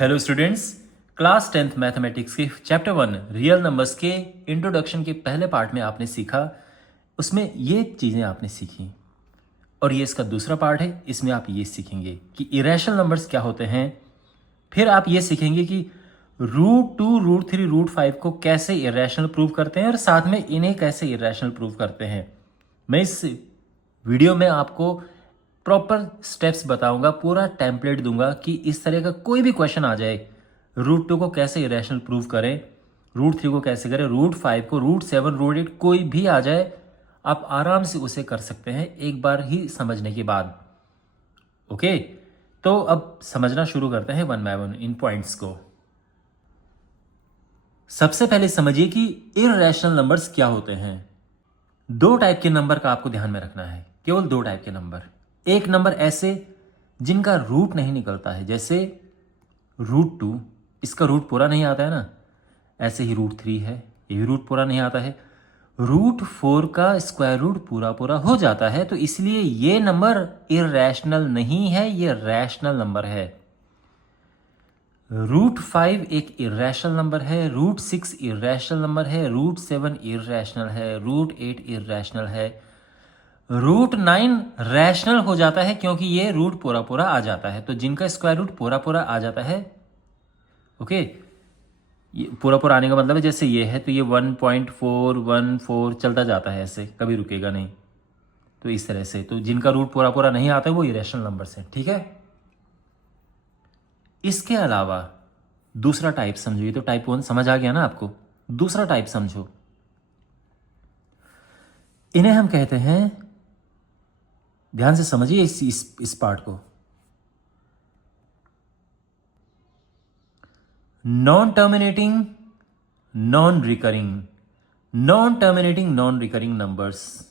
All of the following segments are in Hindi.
Hello students, class 10th mathematics के चैप्टर 1 रियल नंबर्स के इंट्रोडक्शन के पहले पार्ट में आपने सीखा, उसमें ये चीज़ें आपने सीखी। और ये इसका दूसरा पार्ट है, इसमें आप ये सीखेंगे कि इरेशनल नंबर्स क्या होते हैं। फिर आप ये सीखेंगे कि √2, √3, √5 को कैसे इरेशनल प्रूव करते हैं और साथ में इन्हें कैसे इरेशनल प्रूव करते हैं। मैं इस वीडियो में आपको प्रॉपर स्टेप्स बताऊंगा, पूरा टेम्पलेट दूंगा कि इस तरह का कोई भी क्वेश्चन आ जाए, √2 को कैसे इरेशनल प्रूव करें, √3 को कैसे करें, √5 को, √7, √8 कोई भी आ जाए, आप आराम से उसे कर सकते हैं एक बार ही समझने के बाद। ओके, तो अब समझना शुरू करते हैं one by one in points को। सबसे पहले समझिए कि इररेशनल नंबर्स क्या होते हैं। दो टाइप के नंबर का आपको ध्यान में रखना है, केवल दो टाइप के नंबर। एक नंबर ऐसे जिनका रूट नहीं निकलता है, जैसे √2, इसका रूट पूरा नहीं आता है ना। ऐसे ही √3 है, ये भी रूट पूरा नहीं आता है। √4 का स्क्वायर रूट पूरा पूरा हो जाता है, तो इसलिए ये नंबर इररेशनल नहीं है, ये रैशनल नंबर है। √5 एक इररेशनल नंबर है, √6 इररेशनल नंबर है, √7 इररेशनल है, √8 इररेशनल है, √9 रैशनल हो जाता है क्योंकि ये रूट पूरा पूरा आ जाता है। तो जिनका स्क्वायर रूट पूरा पूरा आ जाता है, ओके, ये पूरा पूरा आने का मतलब है जैसे ये है तो ये 1.414 चलता जाता है, ऐसे कभी रुकेगा नहीं। तो इस तरह से, तो जिनका रूट पूरा पूरा नहीं आता है वो इरेशनल नंबर्स हैं, ठीक है। इसके अलावा दूसरा टाइप समझो, ये तो टाइप 1 समझ आ गया ना आपको। दूसरा टाइप समझो, इन्हें हम कहते हैं, ध्यान से समझिए इस पार्ट को, non terminating non recurring, non terminating non recurring numbers.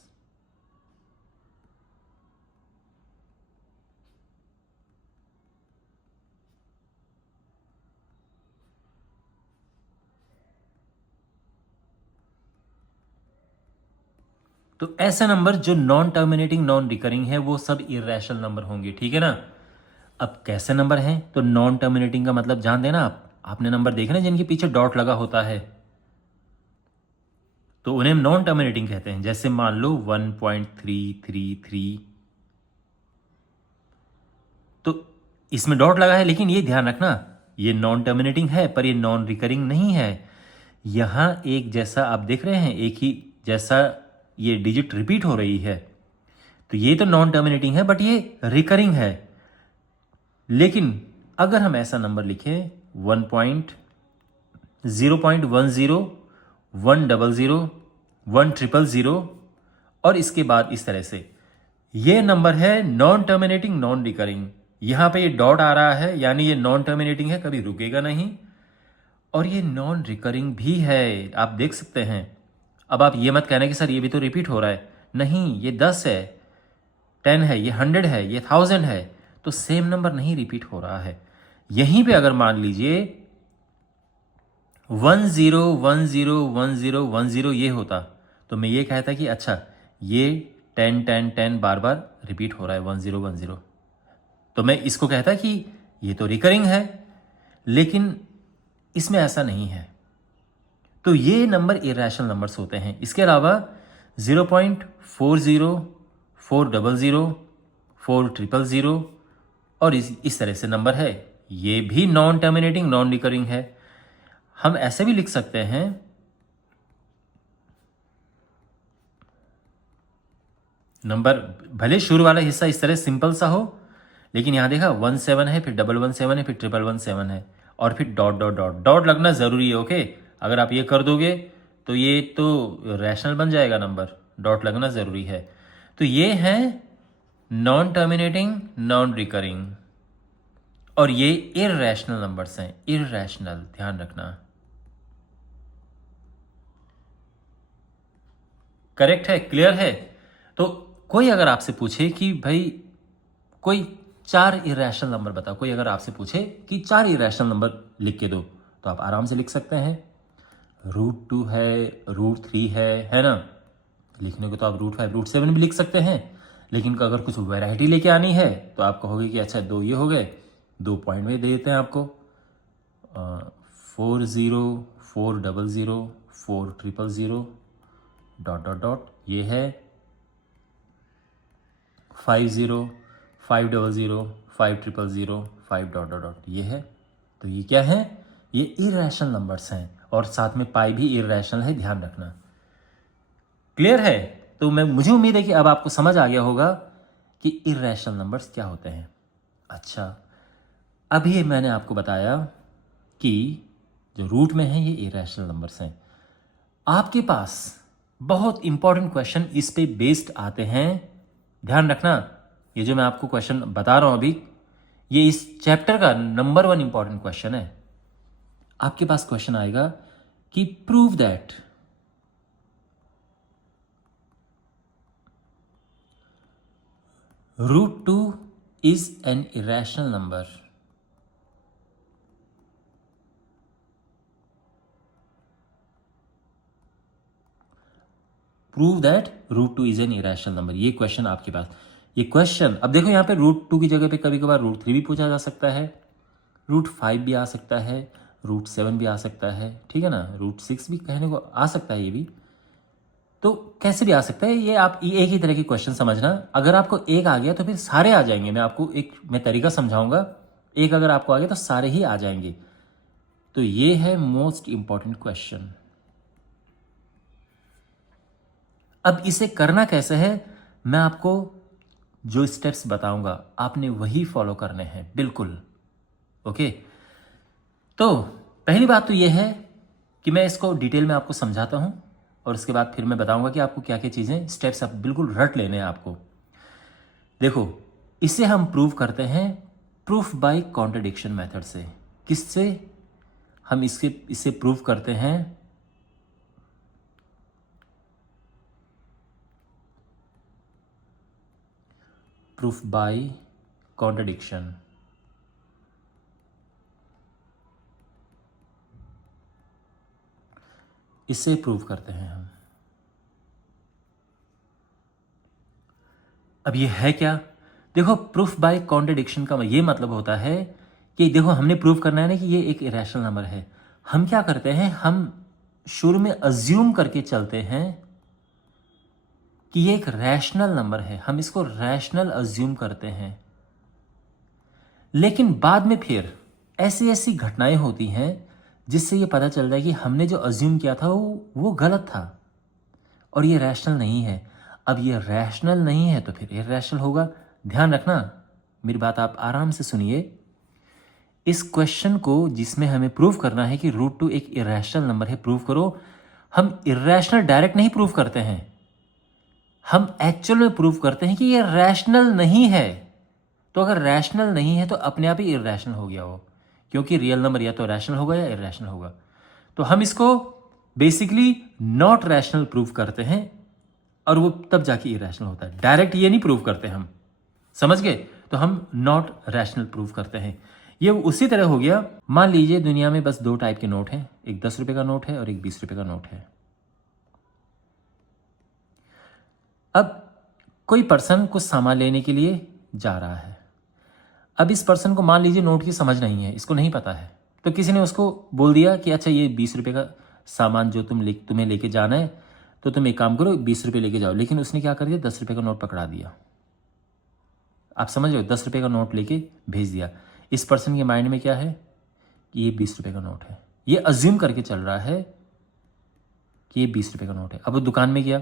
तो ऐसे नंबर जो नॉन टर्मिनेटिंग नॉन रिकरिंग है वो सब इररेशनल नंबर होंगे, ठीक है ना। अब कैसे नंबर हैं, तो नॉन टर्मिनेटिंग का मतलब जान देना आपने नंबर देखे ना जिनके पीछे डॉट लगा होता है, तो उन्हें नॉन टर्मिनेटिंग कहते हैं। जैसे मान लो 1.333, तो इसमें डॉट लगा है, लेकिन ये ध्यान रखना ये नॉन टर्मिनेटिंग है पर ये नॉन रिकरिंग नहीं है। यहां एक जैसा आप देख रहे हैं, एक ही जैसा ये डिजिट रिपीट हो रही है, तो ये तो नॉन टर्मिनेटिंग है बट ये रिकरिंग है। लेकिन अगर हम ऐसा नंबर लिखें 0.10, 100, 100 और इसके बाद इस तरह से, ये नंबर है नॉन टर्मिनेटिंग नॉन रिकरिंग। यहां पे ये डॉट आ रहा है यानी ये नॉन टर्मिनेटिंग है, कभी रुकेगा नहीं, और ये नॉन रिकरिंग भी है, आप देख सकते हैं। अब आप ये मत कहना कि सर ये भी तो रिपीट हो रहा है, नहीं, ये 10 है, 10 है, ये 100 है, ये 1000 है, तो सेम नंबर नहीं रिपीट हो रहा है। यहीं पे अगर मान लीजिए 10101010 ये होता, तो मैं ये कहता कि अच्छा ये 10 बार बार रिपीट हो रहा है 1010, तो मैं इसको कहता कि ये तो रिकरिंग है। लेकिन इसमें ऐसा नहीं है, तो ये नंबर इरेशनल नंबर्स होते हैं। इसके अलावा 0.40, 400, 400 और इस तरह से नंबर है, ये भी नॉन टर्मिनेटिंग नॉन रिकरिंग है। हम ऐसे भी लिख सकते हैं, नंबर भले शुरू वाला हिस्सा इस तरह सिंपल सा हो, लेकिन यहां देखा 17 है, फिर 117 है, फिर 117 है, और फिर डॉट डॉट डॉट डॉट लगना जरूरी है। ओके, अगर आप ये कर दोगे तो ये तो रैशनल बन जाएगा नंबर, डॉट लगना जरूरी है। तो ये है नॉन टर्मिनेटिंग नॉन रिकरिंग, और ये इररेशनल नंबर्स हैं, इररेशनल, ध्यान रखना। करेक्ट है, क्लियर है। तो कोई अगर आपसे पूछे कि भाई कोई 4 इरेशनल नंबर बताओ, कोई अगर आपसे पूछे कि 4 इरेशनल नंबर लिख के दो, तो आप आराम से लिख सकते हैं। √2 है, √3 है ना। लिखने को तो आप √5, √7 भी लिख सकते हैं, लेकिन अगर कुछ वैरायटी लेके आनी है तो आप कहोगे कि अच्छा 2 ये हो गए, 2 पॉइंट में दे देते हैं आपको, 40404000 डॉट डॉट डॉट, ये है 50500500 डॉट डॉट डॉट, ये है। तो ये क्या है? ये इरेशनल नंबर्स हैं, और साथ में पाई भी इरेशनल है, ध्यान रखना। क्लियर है? तो मुझे उम्मीद है कि अब आपको समझ आ गया होगा कि इरेशनल नंबर्स क्या होते हैं। अच्छा, अभी मैंने आपको बताया कि जो रूट में है ये इरेशनल नंबर्स हैं। आपके पास बहुत इंपॉर्टेंट क्वेश्चन इस पे बेस्ड आते हैं, ध्यान रखना। ये जो मैं आपको क्वेश्चन बता रहा हूं अभी, ये इस चैप्टर का नंबर 1 इंपॉर्टेंट क्वेश्चन है। आपके पास क्वेश्चन आएगा कि prove that √2 is an irrational number. Prove that √2 is an irrational number, ये क्वेश्चन आपके पास। ये क्वेश्चन अब देखो, यहां पे √2 की जगह पे कभी कभार √3 भी पूछा जा सकता है, √5 भी आ सकता है, √7 भी आ सकता है, ठीक है ना, √6 भी कहने को आ सकता है, ये भी तो कैसे भी आ सकता है। ये आप एक ही तरह के क्वेश्चन समझना। अगर आपको एक आ गया तो फिर सारे आ जाएंगे। मैं आपको मैं तरीका समझाऊंगा। एक अगर आपको आ गया तो सारे ही आ जाएंगे। तो ये है मोस्ट इंपॉर्टेंट क्वेश्चन। अब इसे करना कैसे है, मैं आपको जो स्टेप्स बताऊंगा आपने वही फॉलो करने हैं, बिल्कुल। ओके, तो पहली बात तो यह है कि मैं इसको डिटेल में आपको समझाता हूं, और उसके बाद फिर मैं बताऊंगा कि आपको क्या क्या चीज़ें, स्टेप्स आप बिल्कुल रट लेने हैं आपको। देखो, इसे हम प्रूव करते हैं प्रूफ बाय कॉन्ट्रडिक्शन मेथड से। किससे हम इसे प्रूव करते हैं? Proof by contradiction. इससे प्रूव करते हैं हम। अब ये है क्या? देखो, प्रूफ बाय कॉन्ट्रडिक्शन का ये मतलब होता है कि देखो, हमने प्रूव करना है ना कि ये एक इरेशनल नंबर है। हम क्या करते हैं, हम शुरू में अज्यूम करके चलते हैं कि ये एक रैशनल नंबर है, हम इसको रैशनल अज्यूम करते हैं। लेकिन बाद में फिर ऐसी ऐसी घटनाएं होती हैं जिससे ये पता चलता है कि हमने जो अज्यूम किया था वो गलत था, और ये रैशनल नहीं है। अब ये रैशनल नहीं है तो फिर इरैशनल होगा। ध्यान रखना, मेरी बात आप आराम से सुनिए। इस क्वेश्चन को जिसमें हमें प्रूव करना है कि √2 एक इरैशनल नंबर है, प्रूव करो। हम इरैशनल डायरेक्ट नहीं प्रूव करते हैं, हम एक्चुअल में प्रूव करते हैं कि ये रैशनल नहीं है। तो अगर रैशनल नहीं है तो अपने आप ही इरैशनल हो गया वो, क्योंकि रियल नंबर या तो रैशनल होगा या इरैशनल होगा। तो हम इसको बेसिकली नॉट रैशनल प्रूव करते हैं, और वो तब जाके इरैशनल होता है। डायरेक्ट ये नहीं प्रूव करते हम, समझ गए? तो हम नॉट रैशनल प्रूव करते हैं। ये उसी तरह हो गया, मान लीजिए दुनिया में बस 2 टाइप के नोट हैं, एक 10 रुपए का नोट है और एक 20 रुपए का नोट है। अब कोई पर्सन कुछ सामान लेने के लिए जा रहा है। अब इस पर्सन को मान लीजिए नोट की समझ नहीं है, इसको नहीं पता है, तो किसी ने उसको बोल दिया कि अच्छा, ये 20 रुपए का सामान जो तुम्हें लेके जाना है, तो तुम एक काम करो, 20 रुपए लेके जाओ। लेकिन उसने क्या कर दिया, 10 रुपए का नोट पकड़ा दिया। आप समझ रहे हो, 10 रुपए का नोट लेके भेज दिया। इस पर्सन के माइंड में क्या है कि ये 20 रुपए का नोट है, ये अज्यूम करके चल रहा है कि ये 20 रुपए का नोट है। अब वो दुकान में गया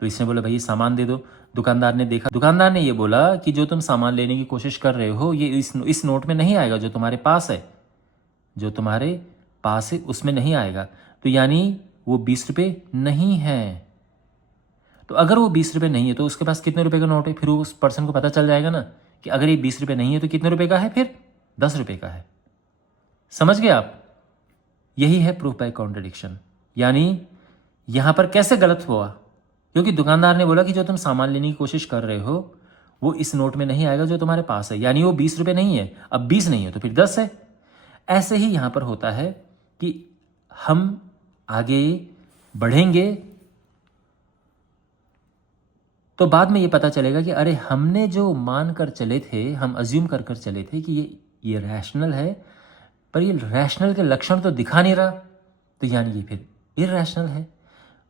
तो इसने बोला भाई सामान दे दो। दुकानदार ने देखा, दुकानदार ने ये बोला कि जो तुम सामान लेने की कोशिश कर रहे हो ये इस नोट में नहीं आएगा, जो तुम्हारे पास है, जो तुम्हारे पास है उसमें नहीं आएगा। तो यानी वो 20 रुपए नहीं है। तो अगर वो 20 रुपए नहीं है तो उसके पास कितने रुपए का नोट है? फिर उस पर्सन को पता चल जाएगा ना कि अगर ये 20 रुपए नहीं है तो कितने रुपए का है, फिर 10 रुपए का है। समझ गए आप? यही है प्रूफ बाय कॉन्ट्रडिक्शन। यानी यहां पर कैसे गलत हुआ, क्योंकि दुकानदार ने बोला कि जो तुम सामान लेने की कोशिश कर रहे हो वो इस नोट में नहीं आएगा जो तुम्हारे पास है, यानी वो 20 रुपए नहीं है। अब 20 नहीं है तो फिर 10 है। ऐसे ही यहां पर होता है कि हम आगे बढ़ेंगे तो बाद में ये पता चलेगा कि अरे, हमने जो मान कर चले थे, हम अज्यूम कर चले थे कि ये रैशनल है, पर ये रैशनल के लक्षण तो दिखा नहीं रहा, तो यानी ये फिर इरैशनल है।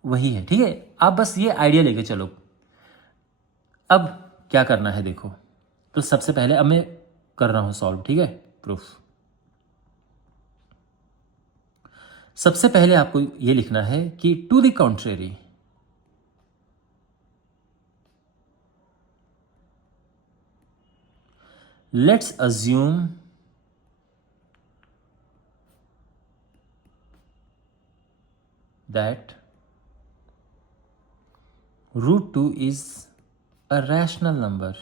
वही है, ठीक है। आप बस ये आइडिया लेके चलो। अब क्या करना है देखो, तो सबसे पहले अब मैं कर रहा हूं सॉल्व, ठीक है, प्रूफ। सबसे पहले आपको ये लिखना है कि to the contrary, let's assume that root 2 is a rational number।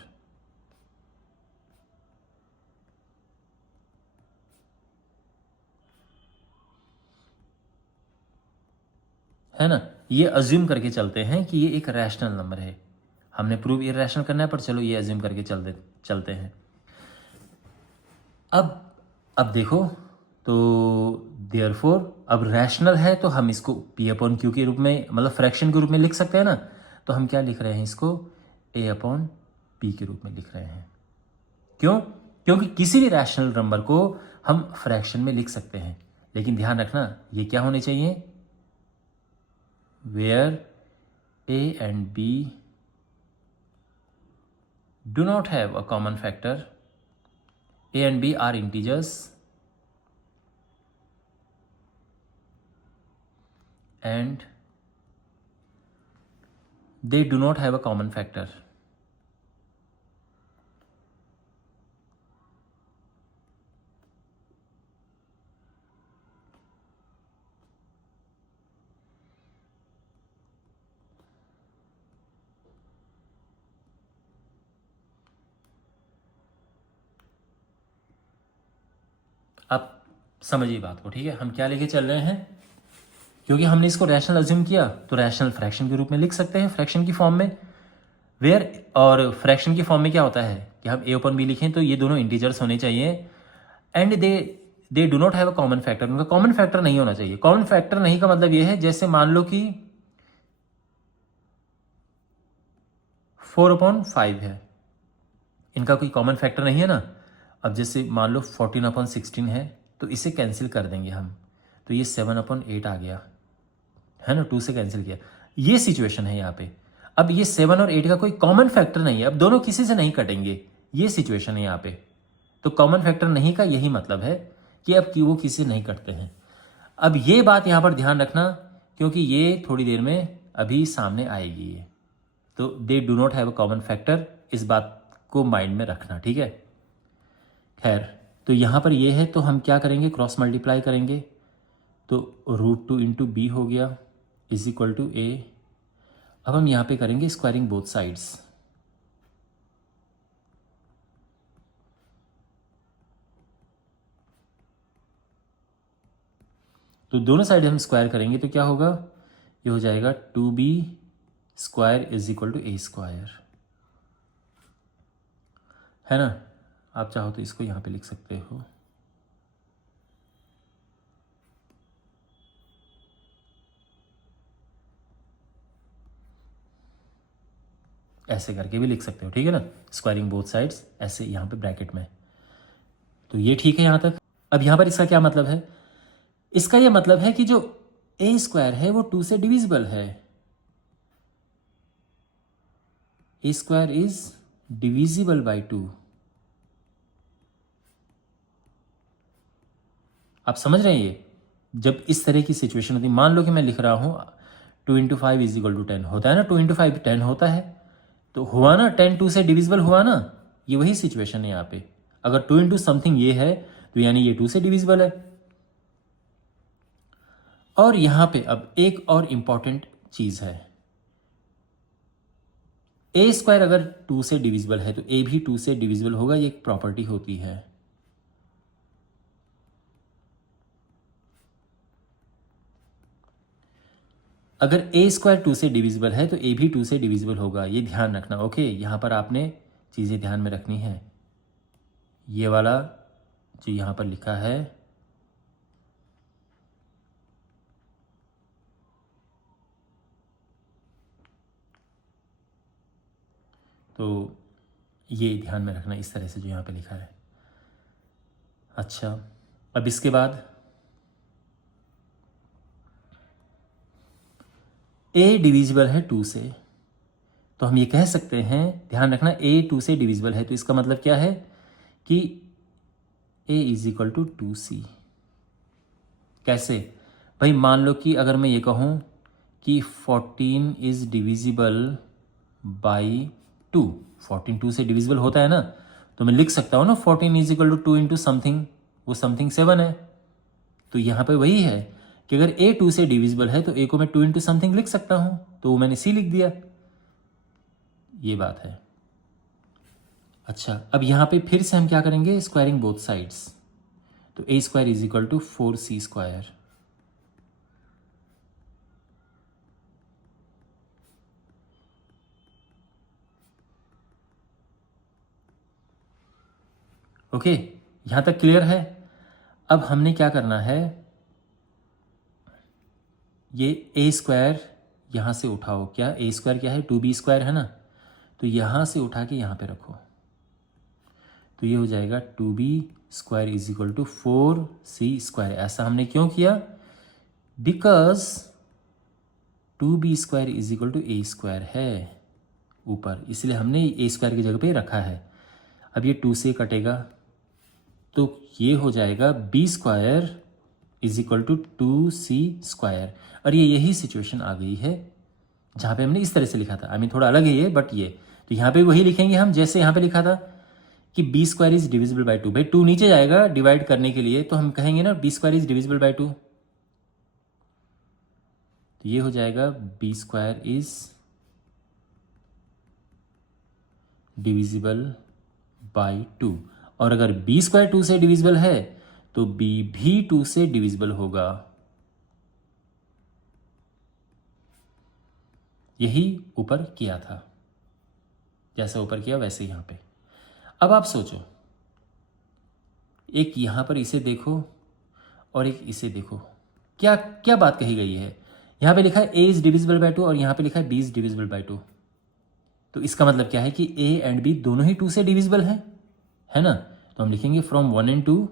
है ना, ये अज्यूम करके चलते हैं कि ये एक रैशनल नंबर है। हमने प्रूव इरैशनल करना है, पर चलो ये अज्यूम करके चलते हैं। अब देखो, तो देयरफॉर अब रैशनल है तो हम इसको पी अपॉन क्यू के रूप में, मतलब फ्रैक्शन के रूप में लिख सकते हैं ना। तो हम क्या लिख रहे हैं, इसको ए अपॉन पी के रूप में लिख रहे हैं। क्यों? क्योंकि किसी भी रैशनल नंबर को हम फ्रैक्शन में लिख सकते हैं, लेकिन ध्यान रखना ये क्या होने चाहिए, where A and B do not have a common factor, A and B are integers and they do not have a common factor। अब समझिए बात को, ठीक है। हम क्या लेके चल रहे हैं, क्योंकि हमने इसको रैशनल अज्यूम किया तो रैशनल फ्रैक्शन के रूप में लिख सकते हैं, फ्रैक्शन की फॉर्म में। वेयर और फ्रैक्शन की फॉर्म में क्या होता है कि हम ए ओपन बी लिखें तो ये दोनों इंटीजर्स होने चाहिए, and they do not have a common factor. उनका कॉमन फैक्टर नहीं होना चाहिए। कॉमन फैक्टर नहीं का मतलब ये है, जैसे मान लो कि 4/5 है, इनका कोई कॉमन फैक्टर नहीं है ना। अब जैसे मान लो 14/16 है, तो इसे कैंसिल कर देंगे हम, तो ये 7/8 आ गया, है ना, 2 से कैंसिल किया। ये सिचुएशन है यहाँ पे। अब ये 7 और 8 का कोई कॉमन फैक्टर नहीं है, अब दोनों किसी से नहीं कटेंगे, ये सिचुएशन है यहाँ पे। तो कॉमन फैक्टर नहीं का यही मतलब है कि अब कि वो किसी से नहीं कटते हैं। अब ये बात यहाँ पर ध्यान रखना, क्योंकि ये थोड़ी देर में अभी सामने आएगी ये। तो they do not have a common factor, इस बात को माइंड में रखना, ठीक है। खैर, तो यहाँ पर ये है, तो हम क्या करेंगे, क्रॉस मल्टीप्लाई करेंगे, तो √2 इंटू बी हो गया इज इक्वल टू ए। अब हम यहाँ पे करेंगे स्क्वायरिंग बोथ साइड्स, तो दोनों साइड हम स्क्वायर करेंगे तो क्या होगा, ये हो जाएगा 2b² is equal to a², है ना। आप चाहो तो इसको यहाँ पे लिख सकते हो, ऐसे करके भी लिख सकते हो, ठीक है ना, स्क्वायरिंग बोथ साइड्स, ऐसे यहाँ पे ब्रैकेट में। तो ये ठीक है यहाँ तक। अब यहाँ पर इसका क्या मतलब है, इसका ये मतलब है कि जो a² है वो 2 से डिविजिबल है, a² इज डिविजिबल बाई 2। आप समझ रहे हैं, ये जब इस तरह की सिचुएशन होती है, मान लो कि मैं लिख रहा हूं 2 इंटू 5 इज इक्वल टू 10, होता है ना, 2 इंटू 5 10 होता है, तो हुआ ना 10 2 से डिविजिबल हुआ ना, ये वही सिचुएशन है यहाँ पे। अगर 2 इंटू समथिंग ये है तो यानी ये 2 से डिविजिबल है। और यहां पे अब एक और इंपॉर्टेंट चीज है, a² अगर 2 से डिविजिबल है तो a भी 2 से डिविजिबल होगा, ये एक प्रॉपर्टी होती है। अगर a² 2 से डिविजिबल है तो a भी 2 से डिविजिबल होगा, ये ध्यान रखना। ओके, यहां पर आपने चीजें ध्यान में रखनी है। ये वाला जो यहां पर लिखा है, तो ये ध्यान में रखना, इस तरह से जो यहां पे लिखा है। अच्छा, अब इसके बाद a डिविजिबल है 2 से, तो हम ये कह सकते हैं, ध्यान रखना a 2 से डिविजिबल है, तो इसका मतलब क्या है कि a is equal to 2c। कैसे भाई? मान लो कि अगर मैं ये कहूँ कि 14 इज डिविजिबल बाई 2, 14 2 से डिविजिबल होता है ना, तो मैं लिख सकता हूँ ना 14 is equal to 2 into something, वो समथिंग 7 है। तो यहाँ पे वही है कि अगर a 2 से डिविजिबल है तो a को मैं 2 इंटू समथिंग लिख सकता हूँ, तो वो मैंने c लिख दिया। ये बात है। अच्छा, अब यहाँ पे फिर से हम क्या करेंगे? स्क्वायरिंग बोथ साइड्स, तो a square is equal to 4c square. Okay, यहां तक क्लियर है? अब हमने क्या करना है, ये a स्क्वायर यहां से उठाओ। क्या a स्क्वायर क्या है? 2b स्क्वायर है ना, तो यहां से उठा के यहां पे रखो, तो ये हो जाएगा 2b square is equal to 4c square. ऐसा हमने क्यों किया? Because 2b square is equal to a square है ऊपर, इसलिए हमने a स्क्वायर की जगह पे रखा है। अब ये 2 से कटेगा, तो ये हो जाएगा b square is equal to 2c square. और ये यही सिचुएशन आ गई है जहाँ पे हमने इस तरह से लिखा था। आई मीन थोड़ा अलग है ये, बट ये तो यहाँ पे वही लिखेंगे हम जैसे यहाँ पे लिखा था कि b square is divisible by 2। भाई 2 नीचे जाएगा डिवाइड करने के लिए, तो हम कहेंगे ना b square is divisible by 2, तो ये हो जाएगा b square is divisible by 2। और अगर b स्क्वायर 2 से डिविजिबल है तो b भी 2 से डिविजिबल होगा। यही ऊपर किया था, जैसा ऊपर किया वैसे यहां पे। अब आप सोचो, एक यहां पर इसे देखो और एक इसे देखो, क्या क्या बात कही गई है? यहां पे लिखा है a इज डिविजिबल बाई 2 और यहां पे लिखा है b इज डिविजिबल बाई 2। तो इसका मतलब क्या है कि a एंड b दोनों ही 2 से डिविजिबल है ना? तो हम लिखेंगे from 1 and 2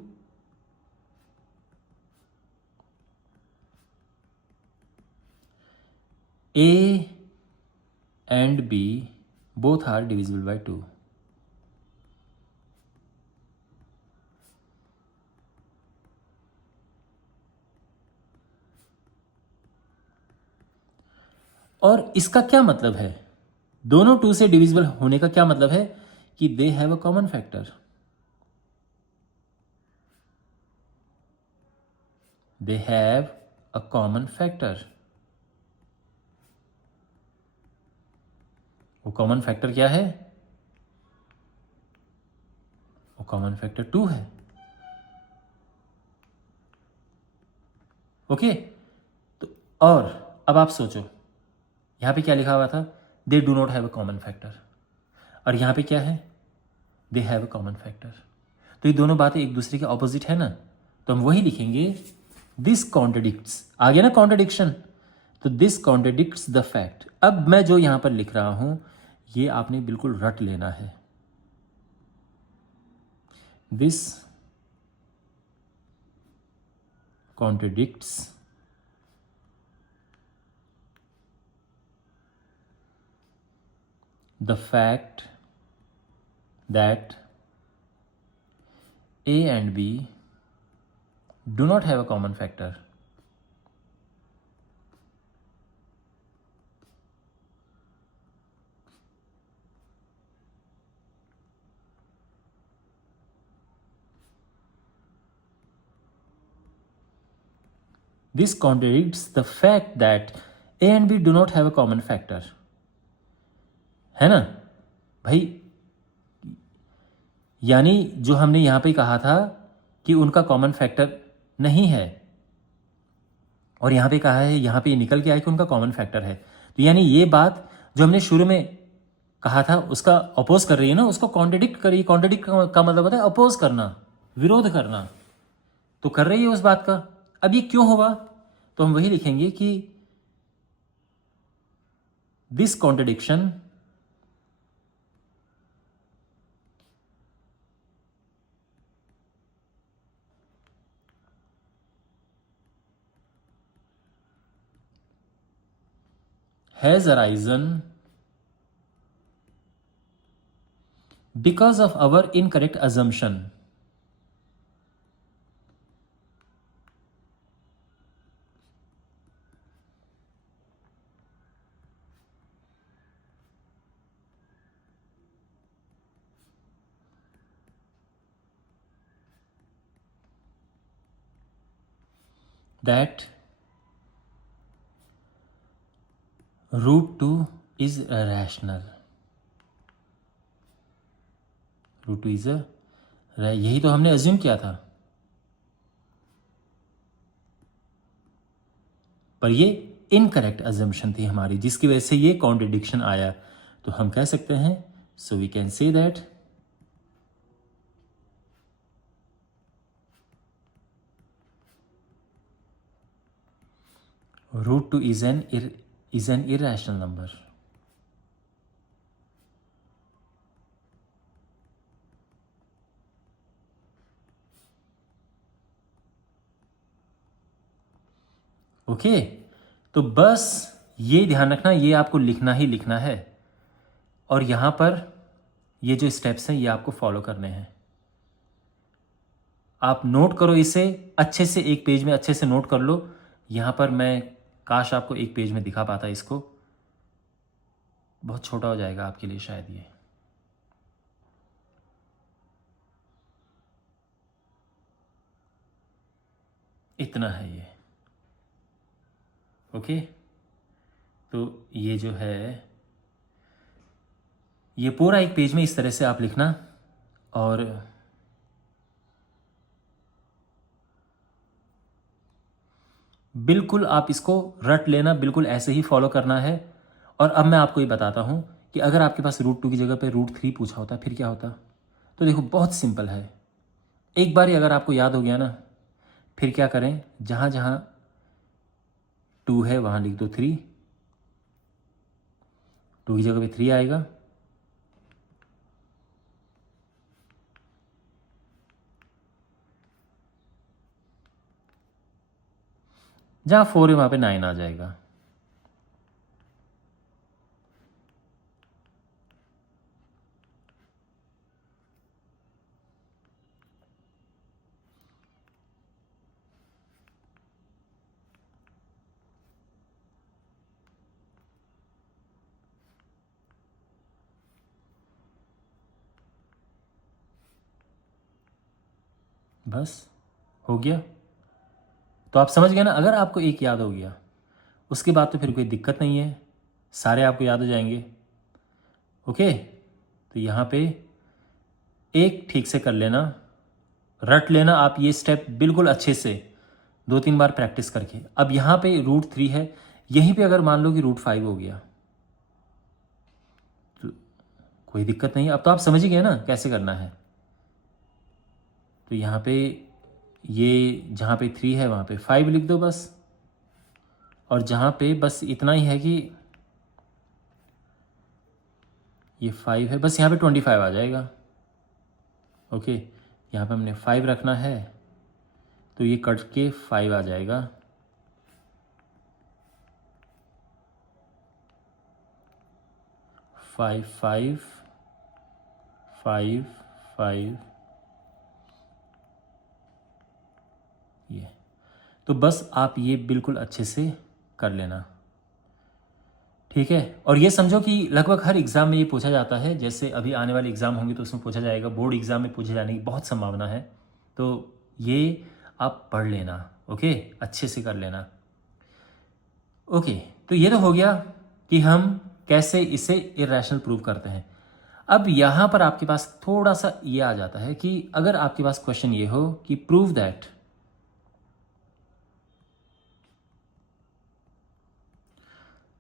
a and b both are divisible by 2। और इसका क्या मतलब है? दोनों 2 से डिविजिबल होने का क्या मतलब है? कि they have a common factor. They have a common factor. वो कॉमन फैक्टर क्या है? वो कॉमन फैक्टर 2 है। ओके, तो और अब आप सोचो, यहां पे क्या लिखा हुआ था? They do not have a common factor. और यहां पे क्या है? They have a common factor. तो ये दोनों बातें एक दूसरे के ऑपोजिट है ना, तो हम वही लिखेंगे दिस कॉन्ट्रडिक्ट्स। आ गया ना कॉन्ट्रडिक्शन? तो दिस कॉन्ट्रडिक्ट्स द फैक्ट। अब मैं जो यहां पर लिख रहा हूं ये आपने बिल्कुल रट लेना है। This contradicts the fact that A and B do not have a common factor। This contradicts the fact that A and B do not have a common factor। है ना भाई? यानी जो हमने यहां पे कहा था कि उनका कॉमन फैक्टर नहीं है, और यहां पे कहा है, यहां पे निकल के आया कि उनका कॉमन फैक्टर है, तो यानी ये बात जो हमने शुरू में कहा था उसका अपोज कर रही है ना, उसको कॉन्ट्रडिक्ट कर रही है। कॉन्ट्रडिक्ट का मतलब होता है अपोज करना, विरोध करना, तो कर रही है उस बात का। अब ये क्यों होगा? तो हम वही लिखेंगे कि this contradiction has arisen because of our incorrect assumption. that root 2 is rational। Root 2 is यही तो हमने अज्यूम किया था, पर ये इनकरेक्ट अजम्पशन थी हमारी, जिसकी वजह से ये कॉन्ट्रडिक्शन आया। तो हम कह सकते हैं, so we can say that root 2 is an irrational number। Okay, तो बस ये ध्यान रखना, ये आपको लिखना ही लिखना है, और यहां पर ये जो स्टेप्स हैं ये आपको फॉलो करने हैं। आप नोट करो इसे अच्छे से, एक पेज में अच्छे से नोट कर लो। यहां पर मैं काश आपको एक पेज में दिखा पाता, इसको बहुत छोटा हो जाएगा आपके लिए शायद। ये इतना है ये। ओके, तो ये जो है ये पूरा एक पेज में इस तरह से आप लिखना, और बिल्कुल आप इसको रट लेना, बिल्कुल ऐसे ही फॉलो करना है। और अब मैं आपको ये बताता हूं कि अगर आपके पास रूट 2 की जगह पे रूट 3 पूछा होता फिर क्या होता। तो देखो बहुत सिंपल है, एक बार ही अगर आपको याद हो गया ना, फिर क्या करें, जहां जहां 2 है वहां लिख दो 3, 2 की जगह पे 3 आएगा, जहां 4 है वहां पे 9 आ जाएगा। बस हो गया। तो आप समझ गए ना, अगर आपको एक याद हो गया उसके बाद तो फिर कोई दिक्कत नहीं है, सारे आपको याद हो जाएंगे। ओके, तो यहाँ पे एक ठीक से कर लेना, रट लेना आप ये स्टेप बिल्कुल अच्छे से 2-3 बार प्रैक्टिस करके। अब यहाँ पे रूट 3 है, यहीं पे अगर मान लो कि रूट 5 हो गया तो कोई दिक्कत नहीं। अब तो आप समझ ही गए ना कैसे करना है। तो यहाँ पे ये जहाँ पे 3 है वहाँ पे 5 लिख दो बस, और जहाँ पे बस इतना ही है कि ये 5 है, बस यहाँ पे 25 आ जाएगा। ओके, यहाँ पे हमने 5 रखना है, तो ये कट के 5 आ जाएगा। फाइव फाइव फाइव फाइव, ये। तो बस आप ये बिल्कुल अच्छे से कर लेना, ठीक है। और ये समझो कि लगभग हर एग्ज़ाम में ये पूछा जाता है, जैसे अभी आने वाले एग्ज़ाम होंगे तो उसमें पूछा जाएगा, बोर्ड एग्ज़ाम में पूछे जाने की बहुत संभावना है। तो ये आप पढ़ लेना, ओके, अच्छे से कर लेना। ओके, तो ये तो हो गया कि हम कैसे इसे इरेशनल प्रूव करते हैं। अब यहाँ पर आपके पास थोड़ा सा ये आ जाता है कि अगर आपके पास क्वेश्चन ये हो कि प्रूव दैट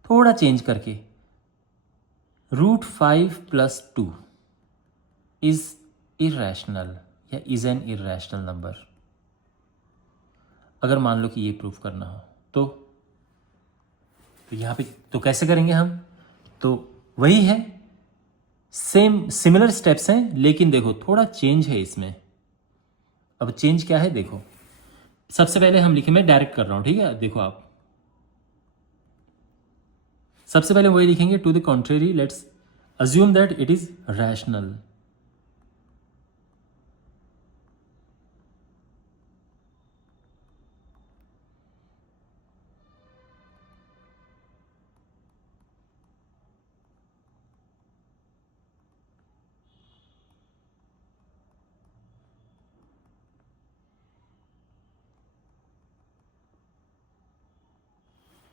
थोड़ा चेंज करके रूट 5 + 2 इज इरेशनल या इज एन इरेशनल नंबर, अगर मान लो कि ये प्रूव करना हो तो यहाँ पे तो कैसे करेंगे हम। तो वही है, सेम सिमिलर स्टेप्स हैं, लेकिन देखो थोड़ा चेंज है इसमें। अब चेंज क्या है देखो, सबसे पहले हम लिखे, मैं डायरेक्ट कर रहा हूं, ठीक है। देखो आप सबसे पहले वही लिखेंगे, to the contrary let's assume that it is rational.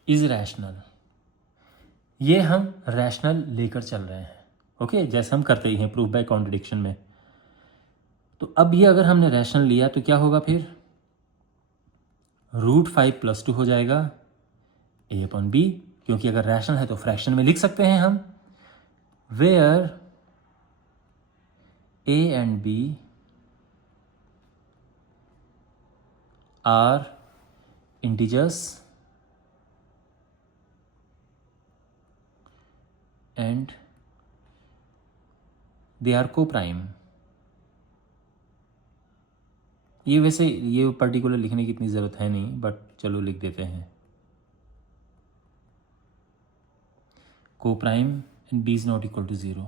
Is rational, ये हम रैशनल लेकर चल रहे हैं। ओके, जैसे हम करते ही हैं प्रूफ बाय कॉन्ट्रडिक्शन में। तो अब ये अगर हमने रैशनल लिया तो क्या होगा फिर, √5 + 2 हो जाएगा a/b, क्योंकि अगर रैशनल है तो फ्रैक्शन में लिख सकते हैं हम, where a and b are integers and they are coprime. ये वैसे ये पर्टिकुलर लिखने की इतनी ज़रूरत है नहीं, बट चलो लिख देते हैं, coprime and b is not equal to 0।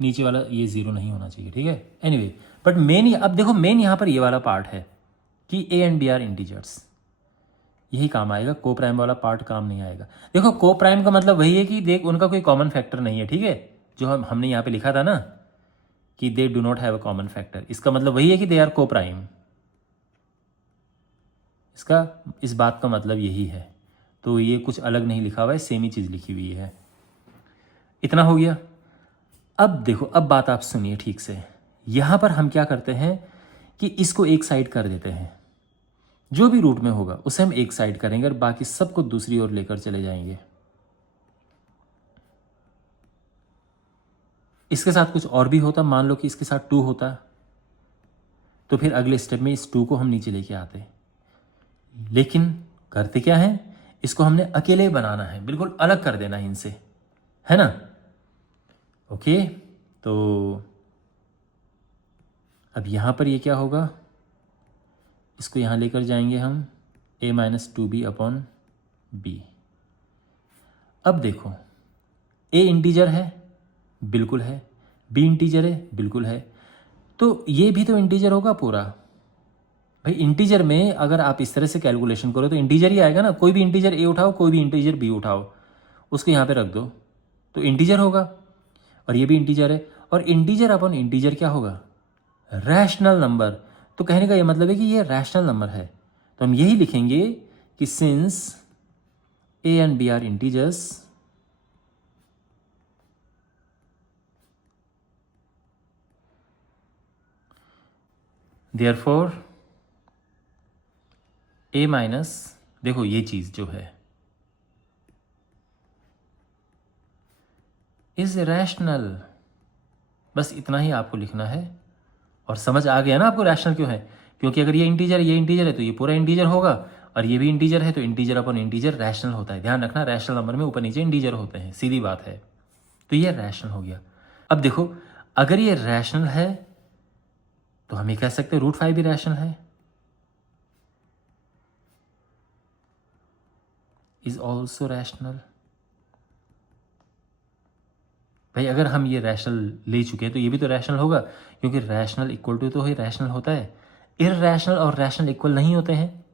नीचे वाला ये 0 नहीं होना चाहिए, ठीक है। एनीवे, बट मेन, अब देखो मेन यहाँ पर ये वाला पार्ट है कि a and b are integers, यही काम आएगा, को प्राइम वाला पार्ट काम नहीं आएगा। देखो को प्राइम का मतलब वही है कि देख उनका कोई कॉमन फैक्टर नहीं है, ठीक है, जो हमने यहाँ पे लिखा था ना कि they do not have a common factor, इसका मतलब वही है कि दे आर को प्राइम। इसका इस बात का मतलब यही है। तो ये कुछ अलग नहीं लिखा हुआ है, सेम ही चीज़ लिखी हुई है। इतना हो गया। अब देखो, अब बात आप सुनिए ठीक से। यहाँ पर हम क्या करते हैं कि इसको एक साइड कर देते हैं, जो भी रूट में होगा उसे हम एक साइड करेंगे और बाकी सबको दूसरी ओर लेकर चले जाएंगे। इसके साथ कुछ और भी होता, मान लो कि इसके साथ 2 होता, तो फिर अगले स्टेप में इस 2 को हम नीचे लेके आते। लेकिन करते क्या है, इसको हमने अकेले बनाना है, बिल्कुल अलग कर देना है इनसे, है ना। ओके, तो अब यहां पर ये क्या होगा, इसको यहां लेकर जाएंगे हम a-2b/b। अब देखो, a इंटीजर है, बिल्कुल है, b इंटीजर है, बिल्कुल है, तो ये भी तो इंटीजर होगा पूरा। भाई इंटीजर में अगर आप इस तरह से कैलकुलेशन करो तो इंटीजर ही आएगा ना। कोई भी इंटीजर a उठाओ, कोई भी इंटीजर b उठाओ, उसको यहाँ पे रख दो तो इंटीजर होगा। और ये भी इंटीजर है, और इंटीजर अपॉन इंटीजर क्या होगा, रैशनल नंबर। तो कहने का ये मतलब है कि ये रैशनल नंबर है। तो हम यही लिखेंगे कि since a and b are integers, therefore a minus, देखो ये चीज जो है इज रैशनल, बस इतना ही आपको लिखना है। और समझ आ गया ना आपको रैशनल क्यों है, क्योंकि अगर ये इंटीजर है तो ये पूरा इंटीजर होगा, और ये भी इंटीजर है तो इंटीजर अपॉन इंटीजर रैशनल होता है। ध्यान रखना, रैशनल नंबर में ऊपर नीचे इंटीजर होते हैं, सीधी बात है। तो ये रैशनल हो गया। अब देखो, अगर ये रैशनल है तो हम ये कह सकते हैं √5 भी रैशनल है, इज ऑल्सो रैशनल। भाई अगर हम ये रैशनल ले चुके हैं तो ये भी तो रैशनल होगा, क्योंकि रैशनल इक्वल टू तो ही रैशनल होता है, इररैशनल और रैशनल इक्वल नहीं होते हैं।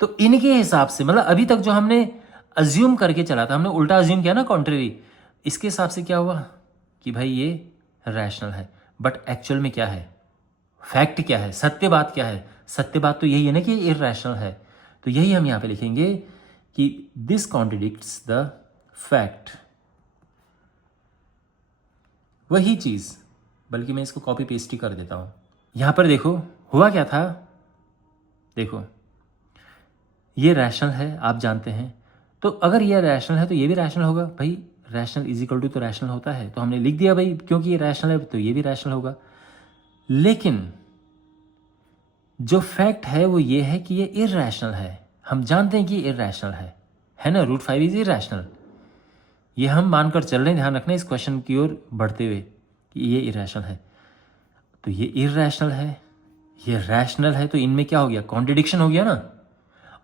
तो इनके हिसाब से, मतलब अभी तक जो हमने अज्यूम करके चला था, हमने उल्टा अज्यूम किया ना, कॉन्ट्रेरी, इसके हिसाब से क्या हुआ कि भाई ये रैशनल है। बट एक्चुअल में क्या है, फैक्ट क्या है, सत्य बात क्या है, सत्य बात तो यही है ना कि इररैशनल है। तो यही हम यहां पे लिखेंगे कि दिस कॉन्ट्रडिक्ट्स द फैक्ट, वही चीज, बल्कि मैं इसको कॉपी पेस्ट ही कर देता हूं। यहां पर देखो हुआ क्या था, देखो ये रैशनल है, आप जानते हैं, तो अगर ये रैशनल है तो ये भी रैशनल होगा। भाई रैशनल इज इक्वल टू तो रैशनल होता है, तो हमने लिख दिया भाई, क्योंकि ये रैशनल है तो ये भी रैशनल होगा। लेकिन जो फैक्ट है वो ये है कि ये इररैशनल है। हम जानते हैं कि ये इररैशनल है ना, √5 इज इररैशनल, ये हम मानकर चल रहे हैं। ध्यान रखना इस क्वेश्चन की ओर बढ़ते हुए कि ये इररैशनल है, तो ये इररैशनल है, ये रैशनल है, तो इनमें क्या हो गया, कॉन्ट्रडिक्शन हो गया ना।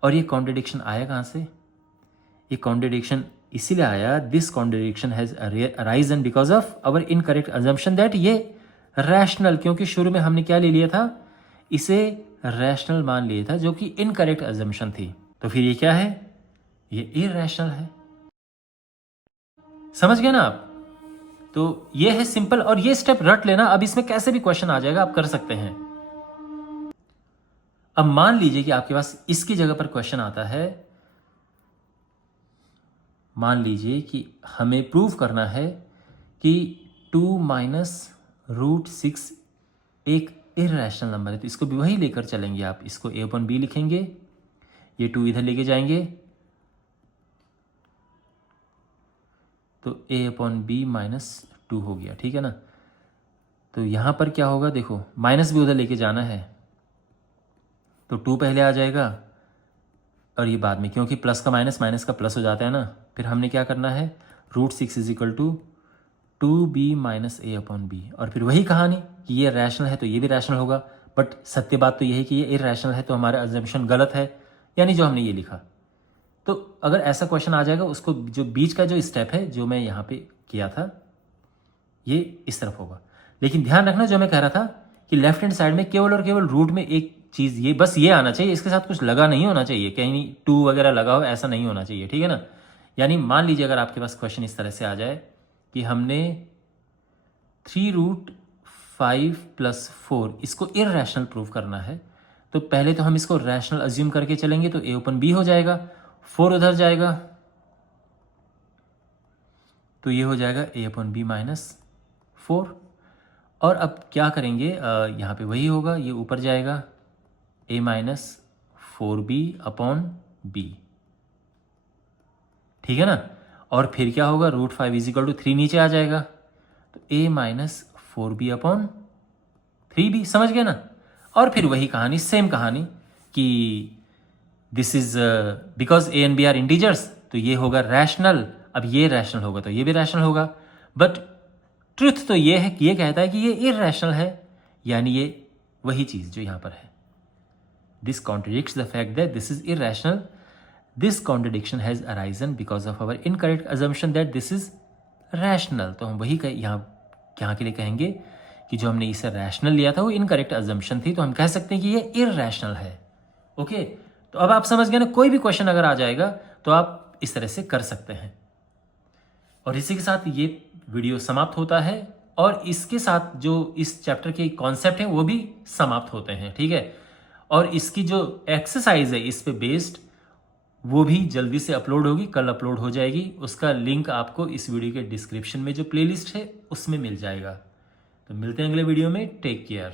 और ये कॉन्ट्रडिक्शन आया कहाँ से, ये कॉन्ट्रडिक्शन इसीलिए आया, this contradiction has arisen because of our incorrect assumption that ये रैशनल, क्योंकि शुरू में हमने क्या ले लिया था, इसे रैशनल मान लिया था, जो कि इनकरेक्ट अजम्पशन थी। तो फिर ये क्या है, ये इरैशनल है। समझ गए ना आप? तो ये है सिंपल, और ये स्टेप रट लेना। अब इसमें कैसे भी क्वेश्चन आ जाएगा, आप कर सकते हैं। अब मान लीजिए कि आपके पास इसकी जगह पर क्वेश्चन आता है, मान लीजिए कि हमें प्रूव करना है कि 2 - √6 एक इरैशनल नंबर है। तो इसको भी वही लेकर चलेंगे आप, इसको a/b लिखेंगे, ये 2 इधर लेके जाएंगे, तो a/b -2 हो गया, ठीक है ना। तो यहां पर क्या होगा, देखो माइनस भी उधर लेके जाना है, तो 2 पहले आ जाएगा और ये बाद में, क्योंकि प्लस का माइनस, माइनस का प्लस हो जाता है ना। फिर हमने क्या करना है, √6 = 2b - a/b, और फिर वही कहानी कि ये रैशनल है तो ये भी रैशनल होगा। बट सत्य बात तो ये है कि ये इरैशनल है, तो हमारा अजम्पशन गलत है, यानी जो हमने ये लिखा। तो अगर ऐसा क्वेश्चन आ जाएगा, उसको जो बीच का जो स्टेप है जो मैं यहाँ पे किया था, ये इस तरफ होगा। लेकिन ध्यान रखना, जो मैं कह रहा था कि लेफ्ट हैंड साइड में केवल और केवल रूट में एक चीज़, ये बस ये आना चाहिए, इसके साथ कुछ लगा नहीं होना चाहिए, कहीं 2 वगैरह लगा हो, ऐसा नहीं होना चाहिए, ठीक है ना। यानी मान लीजिए अगर आपके पास क्वेश्चन इस तरह से आ जाए कि हमने 3√5 + 4 इसको इरैशनल प्रूव करना है, तो पहले तो हम इसको रैशनल अज्यूम करके चलेंगे, तो a/b हो जाएगा, 4 उधर जाएगा, तो ये हो जाएगा a/b -4। और अब क्या करेंगे, यहाँ पे वही होगा, ये ऊपर जाएगा a - 4b/b, ठीक है ना। और फिर क्या होगा, √5 = 3 नीचे आ जाएगा, तो a - 4b/3b, समझ गए ना। और फिर वही कहानी, सेम कहानी कि this is because a and b are integers, तो ये होगा रैशनल। अब ये रैशनल होगा तो ये भी रैशनल होगा, बट ट्रुथ तो ये है कि ये कहता है कि ये इरैशनल है, यानी ये वही चीज जो यहां पर है। This contradicts the fact that this is irrational. This contradiction has arisen because of our incorrect assumption that this is rational. तो हम वही यहाँ के लिए कहेंगे कि जो हमने इसे रैशनल लिया था वो इनकरेक्ट अजम्पशन थी, तो हम कह सकते हैं कि ये इरैशनल है। ओके, तो अब आप समझ गए ना, कोई भी क्वेश्चन अगर आ जाएगा तो आप इस तरह से कर सकते हैं। और इसी के साथ ये वीडियो समाप्त होता है, और इसके साथ जो इस चैप्टर के कॉन्सेप्ट हैं वो भी समाप्त होते हैं, ठीक है। और इसकी जो एक्सरसाइज है इस पे बेस्ड, वो भी जल्दी से अपलोड होगी, कल अपलोड हो जाएगी। उसका लिंक आपको इस वीडियो के डिस्क्रिप्शन में जो प्लेलिस्ट है उसमें मिल जाएगा। तो मिलते हैं अगले वीडियो में, टेक केयर।